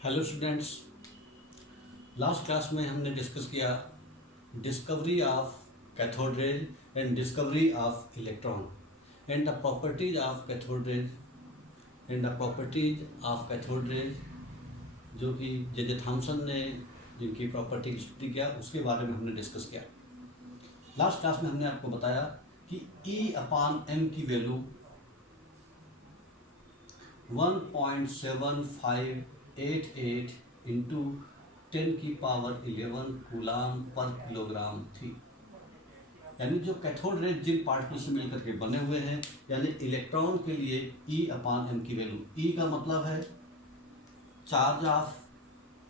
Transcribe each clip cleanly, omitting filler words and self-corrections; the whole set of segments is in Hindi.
Hello students. लास्ट क्लास में हमने डिस्कस किया discovery of cathode rays and discovery of electron and the properties of cathode rays जो कि जे थॉमसन ने जिनकी प्रॉपर्टी की स्टडी किया उसके बारे में हमने डिस्कस किया। लास्ट क्लास में हमने आपको बताया कि E/m की वैल्यू 1.7588 इंटू 10⁻11 कूलाम पर किलोग्राम थी। यानी जो कैथोड रेज जिन पार्टिकल से मिलकर के बने हुए हैं, यानी इलेक्ट्रॉन के लिए E/m की वैल्यू, E का मतलब है charge of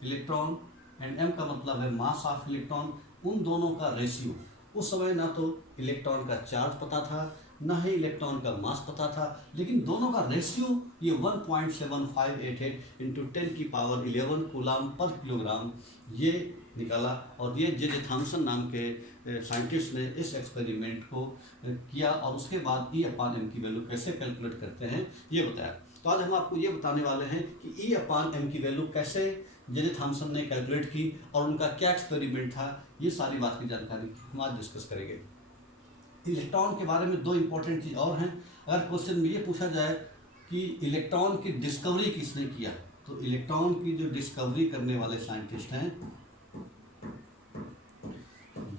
electron and m का मतलब है मास ऑफ इलेक्ट्रॉन। उन दोनों का रेशियो, उस समय ना तो इलेक्ट्रॉन का चार्ज पता था ना ही इलेक्ट्रॉन का मास पता था, लेकिन दोनों का रेशियो ये 1.7588 इंटू 10⁻11 कूलाम पर किलोग्राम ये निकाला। और ये जे थॉमसन नाम के साइंटिस्ट ने इस एक्सपेरिमेंट को किया और उसके बाद E/m की वैल्यू कैसे कैलकुलेट करते हैं ये बताया। तो आज हम आपको ये बताने वाले हैं कि E/m की वैल्यू कैसे जे थॉमसन ने कैलकुलेट की और उनका क्या एक्सपेरिमेंट था। ये सारी बात की जानकारी हम आज डिस्कस करेंगे। इलेक्ट्रॉन के बारे में दो इंपॉर्टेंट चीज़ और हैं। अगर क्वेश्चन में ये पूछा जाए कि इलेक्ट्रॉन की डिस्कवरी किसने किया, तो इलेक्ट्रॉन की जो डिस्कवरी करने वाले साइंटिस्ट हैं,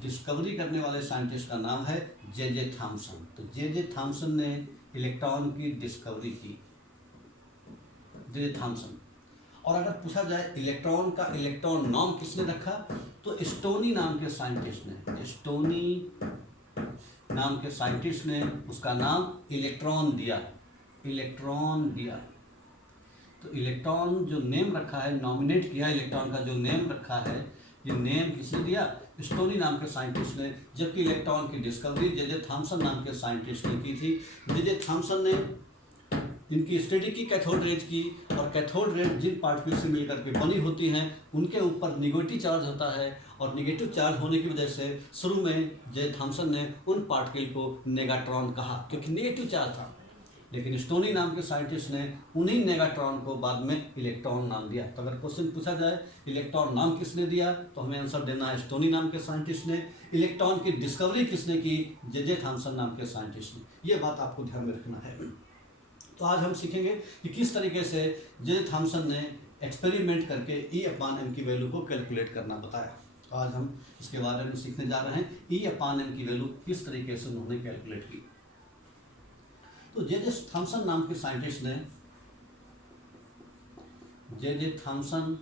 डिस्कवरी करने वाले साइंटिस्ट का नाम है जे थॉमसन। तो जे थॉमसन ने इलेक्ट्रॉन की डिस्कवरी की, जे थॉमसन। और अगर पूछा जाए इलेक्ट्रॉन का इलेक्ट्रॉन नाम किसने रखा, तो स्टोनी नाम के साइंटिस्ट ने, स्टोनी नाम के साइंटिस्ट ने उसका नाम इलेक्ट्रॉन दिया, इलेक्ट्रॉन दिया। तो इलेक्ट्रॉन जो नेम रखा है, नॉमिनेट किया इलेक्ट्रॉन का जो नेम रखा है, ये नेम किसने दिया, स्टोनी नाम के साइंटिस्ट ने। जबकि इलेक्ट्रॉन की डिस्कवरी जे थॉमसन नाम के साइंटिस्ट ने की थी। जे थॉमसन ने इनकी स्टडी की कैथोड रेज की, और कैथोड रेज जिन पार्टिकल से मिलकर के बनी होती हैं उनके ऊपर निगेटिव चार्ज होता है, और निगेटिव चार्ज होने की वजह से शुरू में जे थॉमसन ने उन पार्टिकल को नेगाट्रॉन कहा क्योंकि निगेटिव चार्ज था। लेकिन स्टोनी नाम के साइंटिस्ट ने उन्हीं नेगाट्रॉन को बाद में इलेक्ट्रॉन नाम दिया। तो अगर क्वेश्चन पूछा जाए इलेक्ट्रॉन नाम किसने दिया, तो हमें आंसर देना है स्टोनी नाम के साइंटिस्ट ने। इलेक्ट्रॉन की डिस्कवरी किसने की, जे थॉमसन नाम के साइंटिस्ट ने। यह बात आपको ध्यान में रखना है। तो आज हम सीखेंगे कि किस तरीके से जे थॉमसन ने एक्सपेरिमेंट करके E/m की वैल्यू को कैलकुलेट करना बताया। तो आज हम इसके बारे में सीखने जा रहे हैं E/m की वैल्यू किस तरीके से उन्होंने कैलकुलेट की। तो जे थॉमसन नाम के साइंटिस्ट ने, जे थॉमसन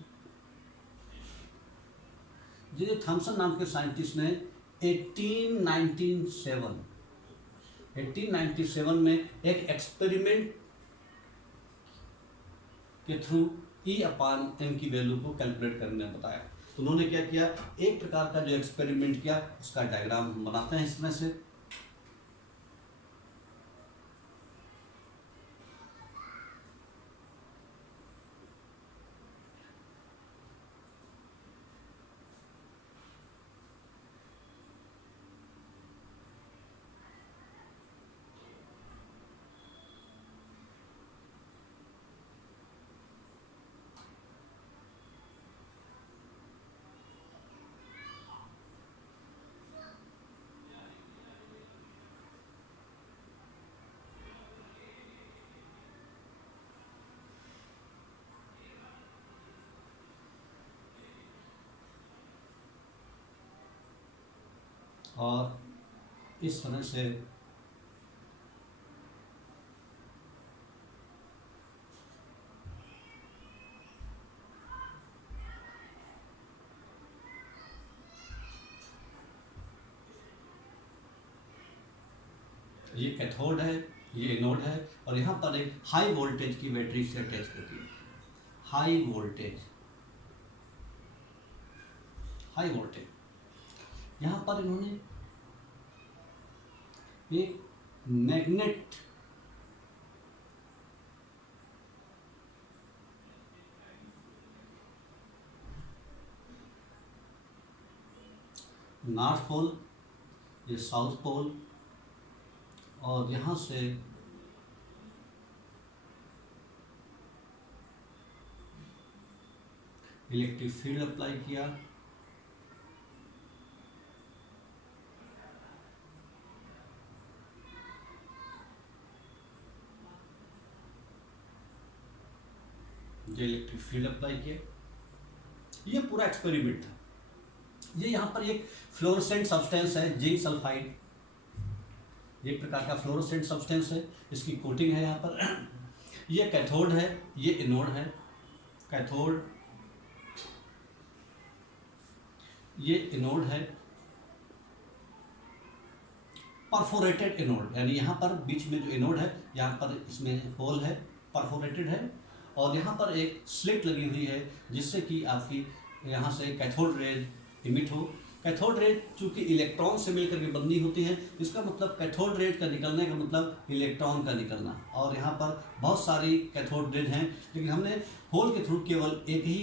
नाम के साइंटिस्ट ने 1897 में एक एक्सपेरिमेंट के थ्रू E/m की वैल्यू को कैलकुलेट करने बताया। तो उन्होंने क्या किया, एक प्रकार का जो एक्सपेरिमेंट किया उसका डायग्राम हम बनाते हैं इसमें से। और इस तरह से ये कैथोड है, ये एनोड है, और यहाँ पर एक हाई वोल्टेज की बैटरी से अटैच करती है। हाई वोल्टेज यहाँ पर इन्होंने एक मैग्नेट नॉर्थ पोल, ये साउथ पोल, और यहाँ से इलेक्ट्रिक फील्ड अप्लाई किया, जो इलेक्ट्रिक फील्ड अप्लाई किया, ये पूरा एक्सपेरिमेंट था। ये यहाँ पर एक फ्लोरोसेंट सब्सटेंस है जिंक सल्फाइड, एक प्रकार का फ्लोरोसेंट सब्सटेंस है, इसकी कोटिंग है यहाँ पर। ये कैथोड है, ये एनोड है, कैथोड, ये एनोड है, परफोरेटेड एनोड, यानी यहाँ पर बीच में जो एनोड है यहाँ पर इसमें होल है, परफोरेटेड है, और यहाँ पर एक स्लिट लगी हुई है जिससे कि आपकी यहाँ से कैथोड रेज इमिट हो। कैथोड रेज चूंकि इलेक्ट्रॉन से मिलकर के बंधी होती है, इसका मतलब कैथोड रेज का निकलने का मतलब इलेक्ट्रॉन का निकलना, और यहाँ पर बहुत सारी कैथोड रेज हैं, लेकिन हमने होल के थ्रू केवल एक ही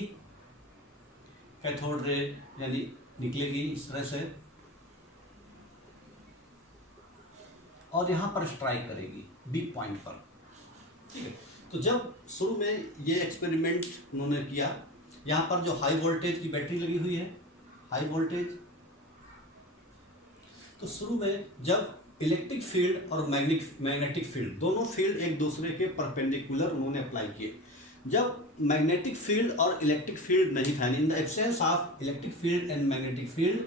कैथोड रेज यानी निकलेगी इस तरह से, और यहाँ पर स्ट्राइक करेगी बी पॉइंट पर, ठीक है। तो जब शुरू में ये एक्सपेरिमेंट उन्होंने किया, यहाँ पर जो हाई वोल्टेज की बैटरी लगी हुई है, हाई वोल्टेज, तो शुरू में जब इलेक्ट्रिक फील्ड और मैग्नेटिक फील्ड दोनों फील्ड एक दूसरे के परपेंडिकुलर उन्होंने अप्लाई किए। जब मैग्नेटिक फील्ड और इलेक्ट्रिक फील्ड नहीं था, इन the absence of electric field and magnetic field,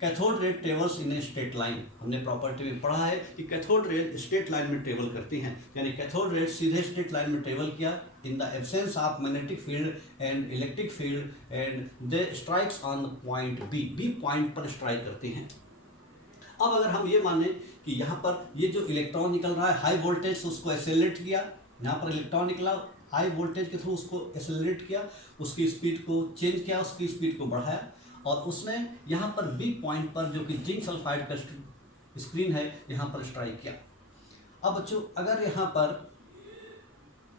cathode ray travels in a straight line. हमने प्रॉपर्टी में पढ़ा है कि कैथोड रे स्ट्रेट लाइन में ट्रेवल करती हैं, यानी कैथोड रे सीधे स्ट्रेट लाइन में ट्रेवल किया in the absence of magnetic field and electric field, and they strikes on point B, B point पर स्ट्राइक करती हैं। अब अगर हम ये माने कि यहाँ पर ये जो इलेक्ट्रॉन निकल रहा है हाई वोल्टेज से, उसको एक्सेलरेट किया, यहाँ पर इलेक्ट्रॉन निकला हाई वोल्टेज के थ्रू, उसको एक्सेलरेट किया, उसकी स्पीड को चेंज किया, उसकी स्पीड को बढ़ाया, और उसने यहाँ पर बी पॉइंट पर जो कि जिंक सल्फाइड का स्क्रीन है यहाँ पर स्ट्राइक किया। अब बच्चों अगर यहाँ पर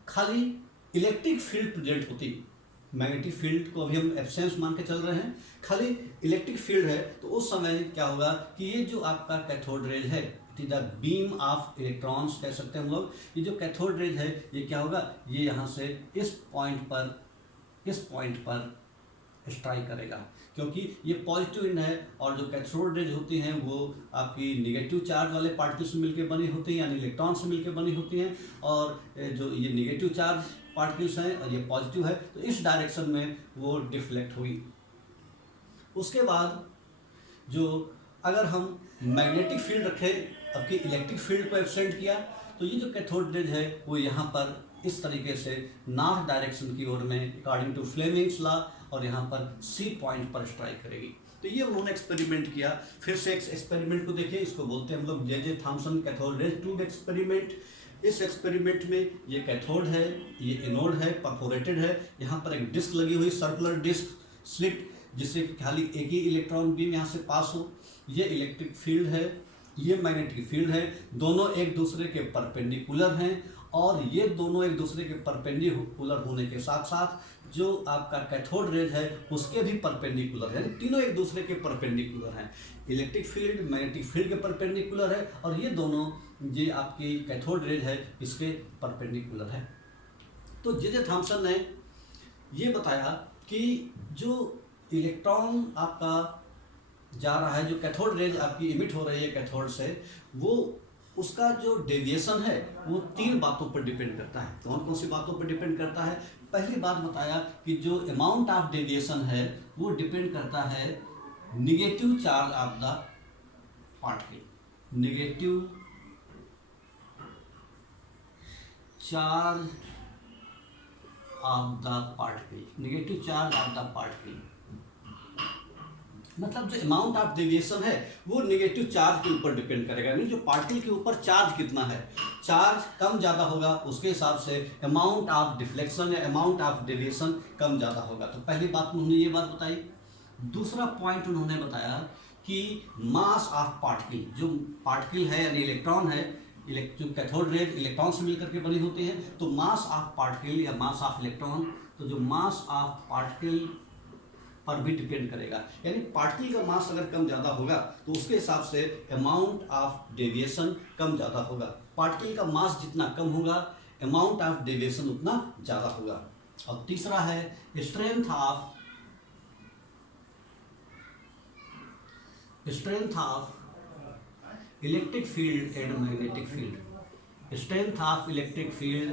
खाली इलेक्ट्रिक फील्ड प्रेजेंट होती, मैग्नेटिक फील्ड को अभी हम एब्सेंस मान के चल रहे हैं, खाली इलेक्ट्रिक फील्ड है, तो उस समय क्या होगा कि ये जो आपका कैथोड रेज है, it is the beam of electrons कह सकते हैं हम लोग, ये जो कैथोड रेज है ये क्या होगा, ये यहाँ से इस पॉइंट पर स्ट्राइक करेगा, क्योंकि ये पॉजिटिव एंड है, और जो कैथोड रेज होती हैं वो आपकी निगेटिव चार्ज वाले पार्टिकल से मिलकर बनी होती हैं, यानी इलेक्ट्रॉन से मिलकर बनी होती हैं, और जो ये निगेटिव चार्ज पार्टिकल्स हैं और ये पॉजिटिव है, तो इस डायरेक्शन में वो डिफ्लेक्ट हुई। उसके बाद जो अगर हम मैग्नेटिक फील्ड रखें, आपकी इलेक्ट्रिक फील्ड को एब्सेंट किया, तो ये जो कैथोड रेज है वो यहाँ पर इस तरीके से नॉर्थ डायरेक्शन की ओर में अकॉर्डिंग टू फ्लेमिंग्स लॉ, और यहाँ पर सी पॉइंट पर स्ट्राइक करेगी। तो ये उन्होंने एक्सपेरिमेंट किया। फिर से एक्सपेरिमेंट को देखिए, इसको बोलते हैं हम लोग J Thomson cathode rays tube experiment. इस एक्सपेरिमेंट में ये कैथोड है, ये एनोड है, परफोरेटेड है, यहाँ पर एक डिस्क लगी हुई, सर्कुलर डिस्क स्लिट, जिससे खाली एक ही इलेक्ट्रॉन बीम यहाँ से पास हो। ये इलेक्ट्रिक फील्ड है, ये मैग्नेटिक फील्ड है, दोनों एक दूसरे के परपेंडिकुलर हैं, और ये दोनों एक दूसरे के परपेंडिकुलर होने के साथ साथ जो आपका कैथोड रेज है उसके भी परपेंडिकुलर है, यानी तीनों एक दूसरे के परपेंडिकुलर हैं। इलेक्ट्रिक फील्ड मैग्नेटिक फील्ड के परपेंडिकुलर है, और ये दोनों ये आपकी कैथोड रेज है इसके परपेंडिकुलर है। तो जे थॉम्सन ने ये बताया कि जो इलेक्ट्रॉन आपका जा रहा है, जो कैथोड रेज आपकी इमिट हो रही है कैथोड से, वो उसका जो डेविएशन है वो 3 बातों पर डिपेंड करता है। कौन कौन सी बातों पर डिपेंड करता है? पहली बात बताया कि जो अमाउंट ऑफ डेविएशन है वो डिपेंड करता है negative charge of the particle, negative charge of the particle, negative charge of the particle, मतलब जो अमाउंट ऑफ डेविएशन है वो नेगेटिव चार्ज के ऊपर डिपेंड करेगा, यानी जो पार्टिकल के ऊपर चार्ज कितना है, चार्ज कम ज़्यादा होगा उसके हिसाब से अमाउंट ऑफ डिफ्लेक्शन या अमाउंट ऑफ डेविएशन कम ज़्यादा होगा। तो पहली बात उन्होंने ये बात बताई। दूसरा पॉइंट उन्होंने बताया कि मास ऑफ पार्टिकल, जो पार्टिकल है यानी इलेक्ट्रॉन है, जो कैथोड रेज इलेक्ट्रॉन से मिलकर के बनी होती है, तो मास ऑफ पार्टिकल या मास ऑफ इलेक्ट्रॉन, तो जो मास ऑफ पार्टिकल पर भी डिपेंड करेगा, यानी पार्टिकल का मास अगर कम ज़्यादा होगा तो उसके हिसाब से अमाउंट ऑफ डेविएशन कम ज़्यादा होगा। पार्टिकल का मास जितना कम होगा अमाउंट ऑफ डेविएशन उतना ज़्यादा होगा। और तीसरा है strength of electric field and magnetic field. Strength of electric field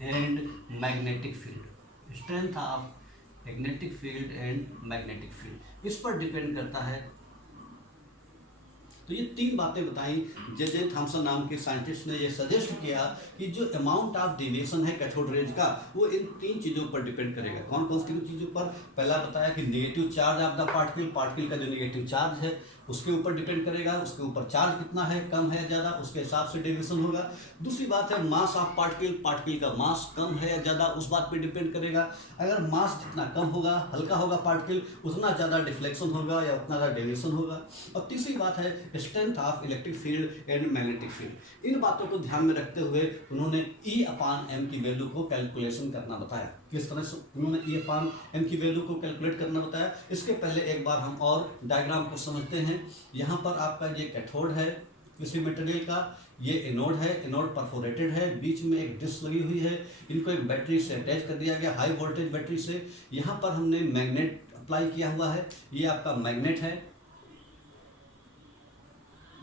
and magnetic field. Strength of magnetic field and magnetic field, इस पर डिपेंड करता है। तो ये तीन बातें बताई। जे थॉमसन नाम के साइंटिस्ट ने ये सजेस्ट किया कि जो अमाउंट ऑफ डेविएशन है कैथोड रेज का, वो इन तीन चीज़ों पर डिपेंड करेगा। कौन कौन सी चीज़ों पर? पहला बताया कि negative charge of the particle का जो नेगेटिव चार्ज है उसके ऊपर डिपेंड करेगा, उसके ऊपर चार्ज कितना है, कम है ज़्यादा, उसके हिसाब से डेविएशन होगा। दूसरी बात है मास ऑफ पार्टिकल का मास कम है या ज़्यादा, उस बात पे डिपेंड करेगा। अगर मास जितना कम होगा, हल्का होगा पार्टिकल, उतना ज़्यादा डिफ्लेक्शन होगा या उतना ज़्यादा डेविएशन होगा। और तीसरी बात है strength of electric field and magnetic field. इन बातों को ध्यान में रखते हुए उन्होंने E/m की वैल्यू को कैलकुलेशन करना बताया। किस तरह से उन्होंने E/m की वैल्यू को कैलकुलेट करना बताया, इसके पहले एक बार हम और डायग्राम को समझते हैं। यहाँ पर आपका ये कैथोड है किसी मटेरियल का, ये एनोड है, एनोड परफोरेटेड है, बीच में एक डिस्क लगी हुई है, इनको एक बैटरी से अटैच कर दिया गया, हाई वोल्टेज बैटरी से। यहाँ पर हमने मैग्नेट अप्लाई किया हुआ है, ये आपका मैग्नेट है,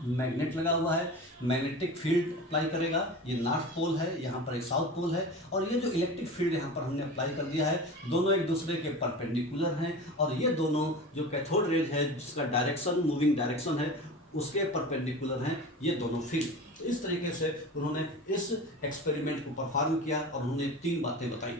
मैग्नेट लगा हुआ है, मैग्नेटिक फील्ड अप्लाई करेगा। ये नॉर्थ पोल है, यहाँ पर एक साउथ पोल है, और ये जो इलेक्ट्रिक फील्ड यहाँ पर हमने अप्लाई कर दिया है, दोनों एक दूसरे के परपेंडिकुलर हैं, और ये दोनों जो कैथोड रेज है जिसका डायरेक्शन मूविंग डायरेक्शन है उसके परपेंडिकुलर हैं ये दोनों फील्ड। तो इस तरीके से उन्होंने इस एक्सपेरिमेंट को परफॉर्म किया और उन्होंने तीन बातें बताई।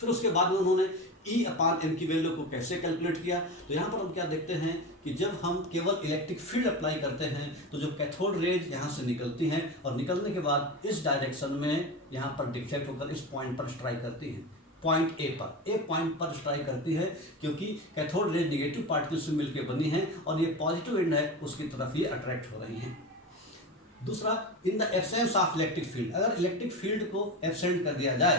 फिर उसके बाद में उन्होंने E/m की वैल्यू को कैसे कैलकुलेट किया। तो यहाँ पर हम क्या देखते हैं कि जब हम केवल इलेक्ट्रिक फील्ड अप्लाई करते हैं तो जो कैथोड रेज यहाँ से निकलती हैं और निकलने के बाद इस डायरेक्शन में यहाँ पर डिफ्लेक्ट होकर इस पॉइंट पर स्ट्राइक करती हैं, पॉइंट ए पॉइंट पर स्ट्राइक करती है, क्योंकि कैथोड रेज नेगेटिव पार्टिकल से मिलकर बनी है और ये पॉजिटिव एंड है उसकी तरफ ये अट्रैक्ट हो रही हैं। दूसरा, इन the absence of electric field, अगर इलेक्ट्रिक फील्ड को एब्सेंट कर दिया जाए,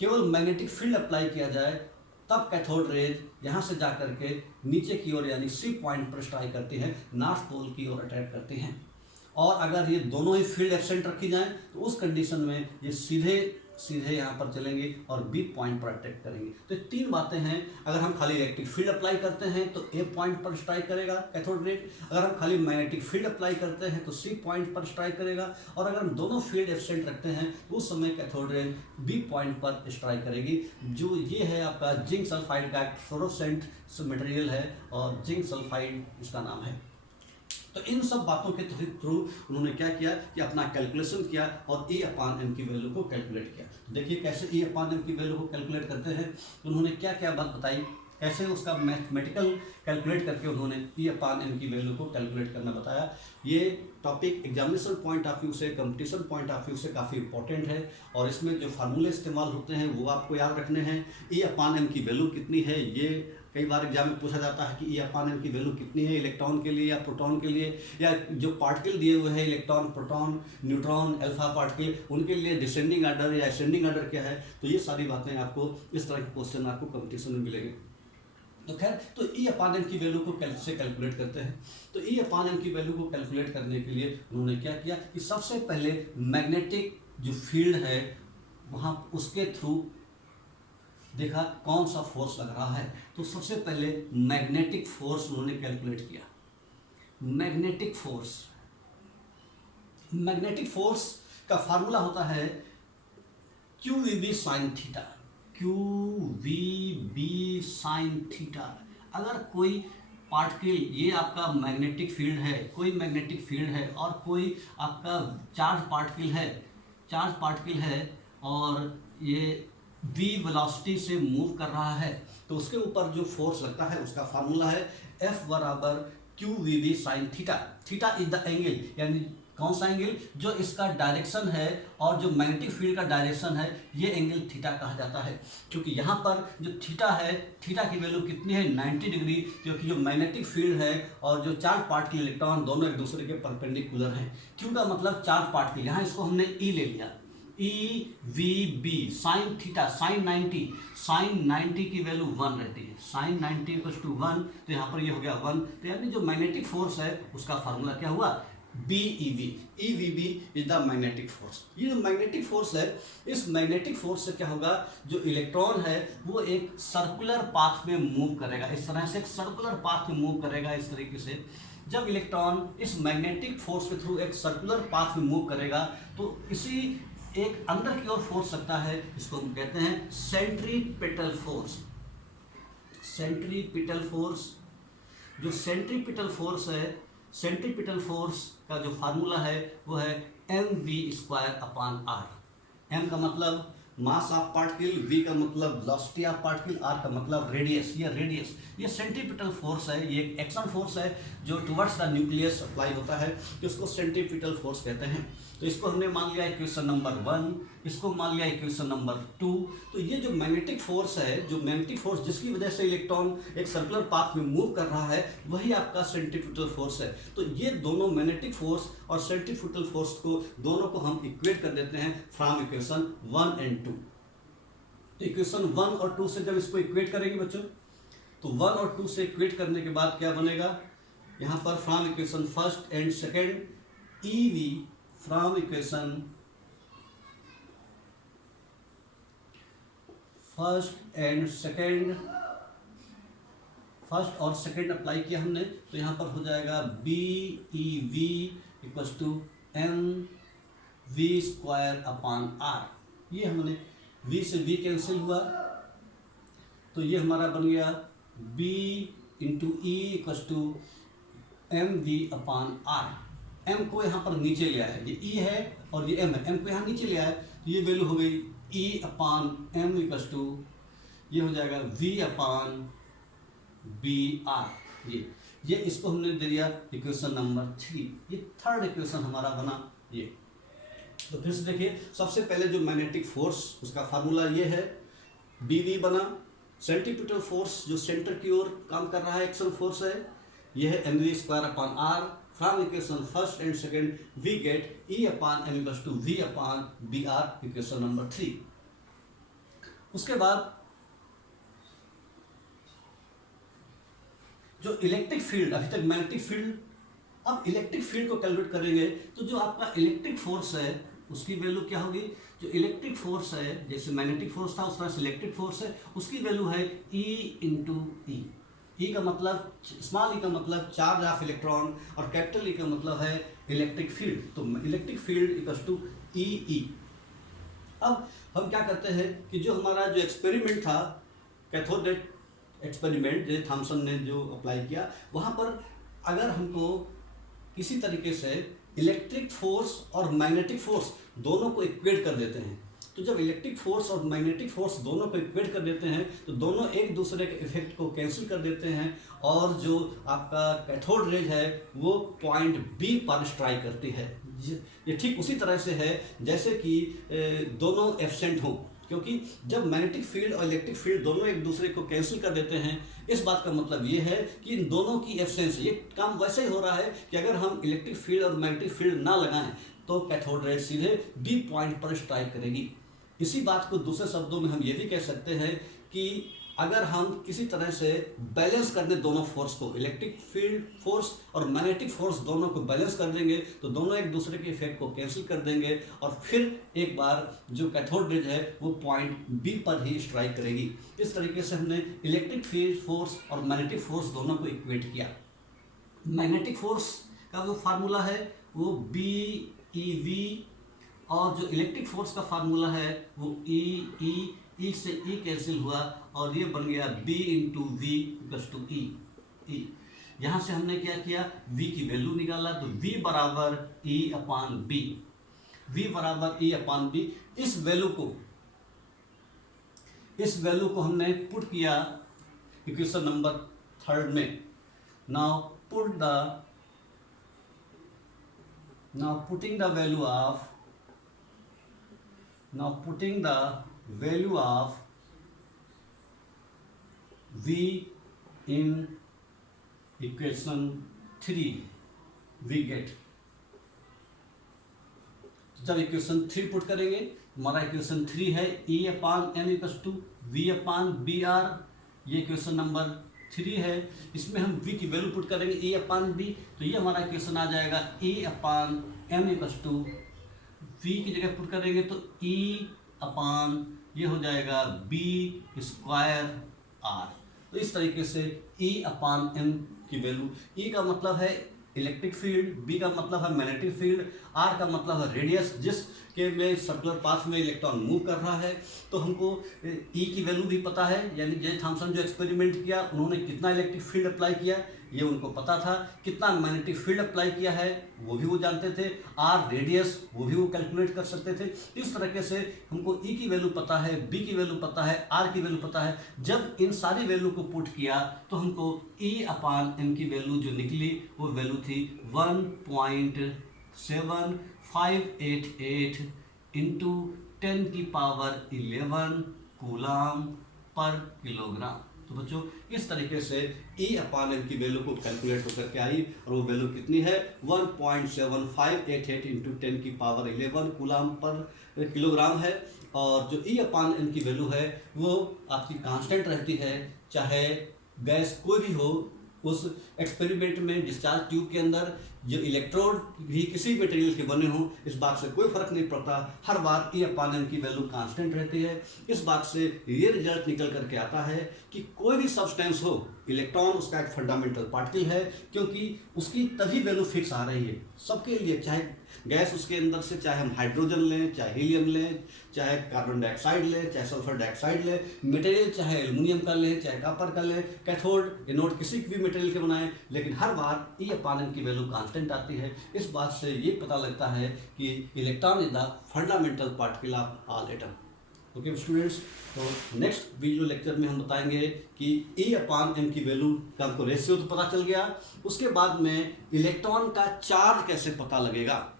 केवल मैग्नेटिक फील्ड अप्लाई किया जाए, तब कैथोड रेज यहाँ से जा करके नीचे की ओर यानी सी पॉइंट पर स्ट्राइक करती है, नॉर्थ पोल की ओर अट्रैक्ट करती हैं। और अगर ये दोनों ही फील्ड एब्सेंट रखी जाएं तो उस कंडीशन में ये सीधे यहाँ पर चलेंगे और बी पॉइंट पर अटैक करेंगे। तो तीन बातें हैं। अगर हम खाली इलेक्ट्रिक फील्ड अप्लाई करते हैं तो ए पॉइंट पर स्ट्राइक करेगा कैथोड रेज, अगर हम खाली मैग्नेटिक फील्ड अप्लाई करते हैं तो सी पॉइंट पर स्ट्राइक करेगा, और अगर हम दोनों फील्ड एब्सेंट रखते हैं तो उस समय कैथोड रेज बी पॉइंट पर स्ट्राइक करेगी। जो ये है आपका जिंक सल्फाइड का फ्लोरोसेंट मटेरियल है और जिंक सल्फाइड इसका नाम है। तो इन सब बातों के थ्रू उन्होंने क्या किया कि अपना कैलकुलेशन किया और E/m की वैल्यू को कैलकुलेट किया। देखिए कैसे E/m की वैल्यू को कैलकुलेट करते हैं। उन्होंने क्या क्या बात बताई, कैसे उसका मैथमेटिकल कैलकुलेट करके उन्होंने E/m की वैल्यू को कैलकुलेट करना बताया। ये topic examination point of view से, कंपटीशन पॉइंट ऑफ व्यू से काफ़ी इंपॉर्टेंट है, और इसमें जो फार्मूले इस्तेमाल होते हैं वो आपको याद रखने हैं। E/m की वैल्यू कितनी है, ये कई बार एग्जाम में पूछा जाता है कि E/m की वैल्यू कितनी है इलेक्ट्रॉन के लिए या प्रोटॉन के लिए, या जो पार्टिकल दिए हुए हैं electron, proton, neutron, alpha particle, उनके लिए डिसेंडिंग आर्डर या असेंडिंग आर्डर क्या है। तो ये सारी बातें आपको इस तरह के क्वेश्चन आपको कंपटीशन में मिलेंगे। तो खैर, तो E/m की वैल्यू को कैसे कैलकुलेट करते हैं। तो E/m की वैल्यू को कैलकुलेट करने के लिए उन्होंने क्या किया कि सबसे पहले मैग्नेटिक जो फील्ड है वहाँ उसके थ्रू देखा कौन सा फोर्स लग रहा है। तो सबसे पहले मैग्नेटिक फोर्स उन्होंने कैलकुलेट किया। मैग्नेटिक फोर्स का फार्मूला होता है QVB sin theta, QVB sin theta. अगर कोई पार्टिकल, ये आपका मैग्नेटिक फील्ड है, कोई मैग्नेटिक फील्ड है और कोई आपका चार्ज पार्टिकल है और ये v वेलोसिटी से मूव कर रहा है, तो उसके ऊपर जो फोर्स लगता है उसका फार्मूला है F बराबर QVB sin theta. Theta is the angle, यानी कौन सा एंगल, जो इसका डायरेक्शन है और जो मैग्नेटिक फील्ड का डायरेक्शन है, ये एंगल थीटा कहा जाता है। क्योंकि यहाँ पर जो थीटा है, थीटा की वैल्यू कितनी है 90 डिग्री, क्योंकि जो मैग्नेटिक फील्ड है और जो चार्ज पार्टिकल इलेक्ट्रॉन दोनों एक दूसरे के परपेंडिकुलर हैं। क्यों का मतलब चार्ज पार्टिकल, यहाँ इसको हमने E ले लिया, EVB sin थीटा sin 90 की वैल्यू 1 रहती है, sin 90 = 1, तो यहाँ पर ये हो गया 1। तो यानी जो मैग्नेटिक फोर्स है उसका फार्मूला क्या हुआ BeV, EVB is the magnetic force. ये जो मैग्नेटिक फोर्स है, इस मैग्नेटिक फोर्स से क्या होगा, जो इलेक्ट्रॉन है वो एक सर्कुलर पाथ में मूव करेगा, इस तरह से एक सर्कुलर पाथ में मूव करेगा। इस तरीके से जब इलेक्ट्रॉन इस मैग्नेटिक फोर्स के थ्रू एक सर्कुलर पाथ में मूव करेगा तो इसी एक अंदर की ओर फोर्स लगता है, इसको हम कहते हैं सेंट्रीपिटल फोर्स। सेंट्रीपिटल फोर्स, जो सेंट्रीपिटल फोर्स है, सेंट्रीपिटल फोर्स का जो फार्मूला है वो है mv²/r। m का मतलब मास ऑफ पार्टिकल, v का मतलब वेलोसिटी ऑफ पार्टिकल, r का मतलब रेडियस। ये रेडियस, ये सेंट्रीपिटल फोर्स है, ये एक एक्शन फोर्स है जो टुवर्ड्स द न्यूक्लियस अप्लाई होता है, तो इसको सेंट्रीपिटल फोर्स कहते हैं। तो इसको हमने मान लिया इक्वेशन नंबर 1, इसको मान लिया इक्वेशन नंबर 2। तो ये जो मैग्नेटिक फोर्स है, जो मैग्नेटिक फोर्स जिसकी वजह से इलेक्ट्रॉन एक सर्कुलर पाथ में मूव कर रहा है, वही आपका सेंट्रीपिटल फोर्स है। तो ये दोनों मैग्नेटिक फोर्स और सेंट्रीपिटल फोर्स को दोनों को हम इक्वेट कर देते हैं फ्रॉम इक्वेशन 1 एंड 2। तो इक्वेशन 1 और 2 से जब इसको इक्वेट करेंगे बच्चों, तो 1 और 2 से इक्वेट करने के बाद क्या बनेगा, यहाँ पर from equation first and second EV from equation first and second, first और सेकेंड अप्लाई किया हमने, तो यहाँ पर हो जाएगा BeV इक्वल्स टू mv²/r। ये हमने v से v कैंसिल हुआ, तो ये हमारा बन गया b into e equals to mv/r। m को यहाँ पर नीचे ले आया, ये e है और ये m है, m को यहाँ नीचे ले आया, तो ये वैल्यू हो गई E/m इक्वल्स टू, ये हो जाएगा v/br। ये इसको हमने दे दिया इक्वेशन नंबर 3। ये थर्ड इक्वेशन हमारा बना ये। तो फिर से देखिए, सबसे पहले जो मैग्नेटिक फोर्स उसका फार्मूला ये है, BV बना, सेंट्रीपिटल फोर्स जो सेंटर की ओर काम कर रहा है, एक्शन फोर्स है, ये है mv²/r। From equation first and second we get E/m equals to v/br, equation number 3। उसके बाद जो इलेक्ट्रिक फील्ड, अभी तक मैग्नेटिक फील्ड, अब इलेक्ट्रिक फील्ड को कैलकुलेट करेंगे, तो जो आपका इलेक्ट्रिक फोर्स है उसकी वैल्यू क्या होगी, जो इलेक्ट्रिक फोर्स है, जैसे मैग्नेटिक फोर्स था उस तरह से इलेक्ट्रिक फोर्स है, उसकी वैल्यू है E इंटू ई। ई का मतलब, स्मॉल ई का मतलब चार्ज ऑफ इलेक्ट्रॉन और कैपिटल ई का मतलब है इलेक्ट्रिक फील्ड। तो इलेक्ट्रिक फील्ड इक्वल्स टू ई। अब हम क्या करते हैं कि जो हमारा जो एक्सपेरिमेंट था, कैथोड एक्सपेरिमेंट जो थॉमसन ने जो अप्लाई किया, वहाँ पर अगर हमको किसी तरीके से इलेक्ट्रिक फोर्स और मैग्नेटिक फोर्स दोनों को इक्वेट कर देते हैं, तो जब इलेक्ट्रिक फोर्स और मैग्नेटिक फोर्स दोनों को इक्वेट कर देते हैं तो दोनों एक दूसरे के इफेक्ट को कैंसिल कर देते हैं, और जो आपका कैथोड रेज है वो पॉइंट B पर स्ट्राइक करती है। ये ठीक उसी तरह से है जैसे कि दोनों एब्सेंट हों, क्योंकि जब मैग्नेटिक फील्ड और इलेक्ट्रिक फील्ड दोनों एक दूसरे को कैंसिल कर देते हैं, इस बात का मतलब ये है कि इन दोनों की एब्सेंस, ये काम वैसे ही हो रहा है कि अगर हम इलेक्ट्रिक फील्ड और मैग्नेटिक फील्ड ना लगाएं तो कैथोड रेज सीधे B पॉइंट पर स्ट्राइक करेगी। इसी बात को दूसरे शब्दों में हम ये भी कह सकते हैं कि अगर हम किसी तरह से बैलेंस कर दें दोनों फोर्स को, इलेक्ट्रिक फील्ड फोर्स और मैग्नेटिक फोर्स दोनों को बैलेंस कर देंगे, तो दोनों एक दूसरे के इफेक्ट को कैंसिल कर देंगे और फिर एक बार जो कैथोड रेज है वो पॉइंट B पर ही स्ट्राइक करेगी। इस तरीके से हमने इलेक्ट्रिक फील्ड फोर्स और मैग्नेटिक फोर्स दोनों को इक्वेट किया। मैग्नेटिक फोर्स का जो फार्मूला है वो BeV, और जो इलेक्ट्रिक फोर्स का फार्मूला है वो E से E कैंसिल हुआ और ये बन गया B into V equals to E। यहाँ से हमने क्या किया, V की वैल्यू निकाला, तो V बराबर E/B, V बराबर E/B। इस वैल्यू को हमने पुट किया इक्वेशन नंबर 3 में। Now putting the value of V in equation 3 we get, जब इक्वेशन 3 पुट करेंगे, हमारा इक्वेशन 3 है E/m इक्वल्स टू V/br, ये इक्वेशन नंबर 3 है, इसमें हम v की वैल्यू पुट करेंगे E अपान बी, तो ये हमारा इक्वेशन आ जाएगा E upon m equals to v की जगह पुट करेंगे तो E अपान ये हो जाएगा b स्क्वायर r। तो इस तरीके से E अपान m की वैल्यू, E का मतलब है इलेक्ट्रिक फील्ड, B का मतलब है मैग्नेटिक फील्ड, R का मतलब है रेडियस जिसके में सर्कुलर पाथ में इलेक्ट्रॉन मूव कर रहा है। तो हमको E की वैल्यू भी पता है, यानी जे थॉमसन जो एक्सपेरिमेंट किया उन्होंने कितना इलेक्ट्रिक फील्ड अप्लाई किया ये उनको पता था, कितना मैग्नेटिक फील्ड अप्लाई किया है वो भी वो जानते थे, R रेडियस वो भी वो कैलकुलेट कर सकते थे। इस तरीके से हमको E की वैल्यू पता है, B की वैल्यू पता है, R की वैल्यू पता है। जब इन सारी वैल्यू को पुट किया तो हमको E अपान m की वैल्यू जो निकली वो वैल्यू थी 1.7588 इंटू 10 की पावर 11 कूलाम पर किलोग्राम। तो बच्चों इस तरीके से E अपान m की वैल्यू को कैलकुलेट होकर के आई और वो वैल्यू कितनी है 1.7588 इंटू 10 की पावर 11 कूलाम पर किलोग्राम है। और जो E अपान m की वैल्यू है वो आपकी कांस्टेंट रहती है, चाहे गैस कोई भी हो। उस एक्सपेरिमेंट में डिस्चार्ज ट्यूब के अंदर जो इलेक्ट्रोड भी किसी मटेरियल के बने हों इस बात से कोई फर्क नहीं पड़ता, हर बार E अपान m की वैल्यू कांस्टेंट रहती है। इस बात से ये रिजल्ट निकल करके आता है कि कोई भी सब्सटेंस हो, इलेक्ट्रॉन उसका एक फंडामेंटल पार्टिकल है, क्योंकि उसकी तभी वैल्यू फिक्स आ रही है सबके लिए, चाहे गैस उसके अंदर से, चाहे हम हाइड्रोजन लें, चाहे हीलियम लें, चाहे कार्बन डाइऑक्साइड लें, चाहे सल्फर डाइऑक्साइड लें, मटेरियल चाहे एल्युमिनियम का लें, चाहे कॉपर का लें, कैथोड एनोड किसी भी मटेरियल के बनाएं, लेकिन हर बार E अपान m की वैल्यू कांस्टेंट आती है। इस बात से ये पता लगता है कि electron is the fundamental particle of all atom. Okay students, तो नेक्स्ट वीडियो लेक्चर में हम बताएंगे कि E अपान m की वैल्यू का हमको रेशियो तो पता चल गया, उसके बाद में इलेक्ट्रॉन का चार्ज कैसे पता लगेगा।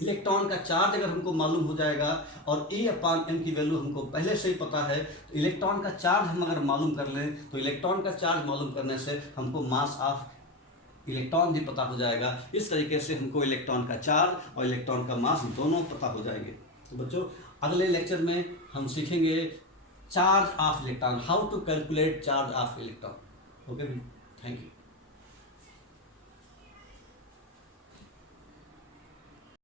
इलेक्ट्रॉन का चार्ज अगर हमको मालूम हो जाएगा और E अपान m की वैल्यू हमको पहले से ही पता है, तो इलेक्ट्रॉन का चार्ज हम अगर मालूम कर लें तो इलेक्ट्रॉन का चार्ज मालूम करने से हमको मास ऑफ इलेक्ट्रॉन भी पता हो जाएगा। इस तरीके से हमको इलेक्ट्रॉन का चार्ज और इलेक्ट्रॉन का मास दोनों पता हो जाएंगे। तो बच्चों अगले लेक्चर में हम सीखेंगे charge of electron, how to calculate charge of electron. Okay, thank you.